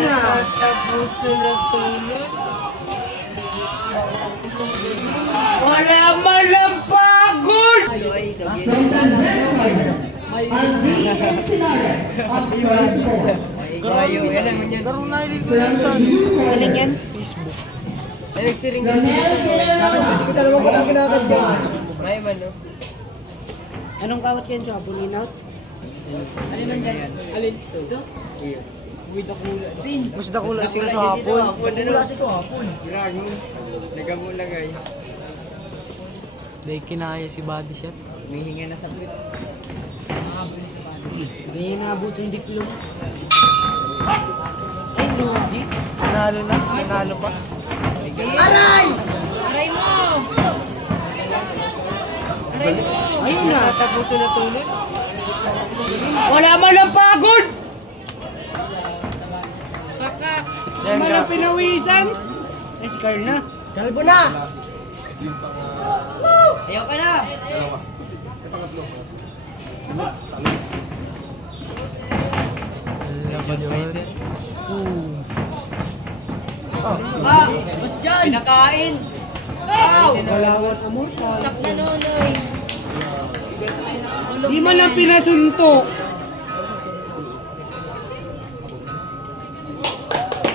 na. Tapos na tulog. Wala man lang pagod! Alvin Encinares of Source 4. Garong naliligo sa Alin yan? Facebook. Ay, nagsiring ka. Gamel Kita naman ko lang kinakad ka. May man, no? Anong kawat yan siya? Bulinaut? Alin man yan? Alin? Ito? Iyo. With the kula. Din. Mas dakula sila sa hapon. Kula siya sa hapon. Grago. Nagamulagay. Dahil kinaya si body shot. Humihinga na sa pit. Ganyan naabot yung diploma. Ay, lugi. Nanalo na. Nanalo pa. Aray! Aray mo! Aray mo! Ayun na. Tapos na tulog. Wala man lang pagod! Kakak! Wala man lang pinawisan. Ay, si Carl na. Kalbo na! Ayaw ka na! Wala pa doon. Ah! Bas dyan! Pinakain! Ow! Kalawat mo. Stop na nonoy! Di man lang pinasuntok.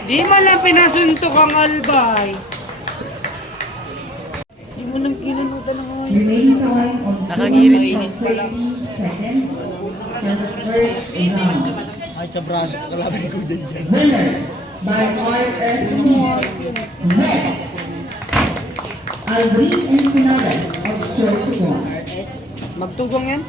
Di man lang pinasuntok ang albay. Di mo lang kinanutan ng mga Remaining time on 2 Nakagiris minutes and 30 seconds from the first round. Ay, sa braso. Kalaban ko din dyan. Winner by RS Red. Alvin Encinares of Source 1. Magtugong yan?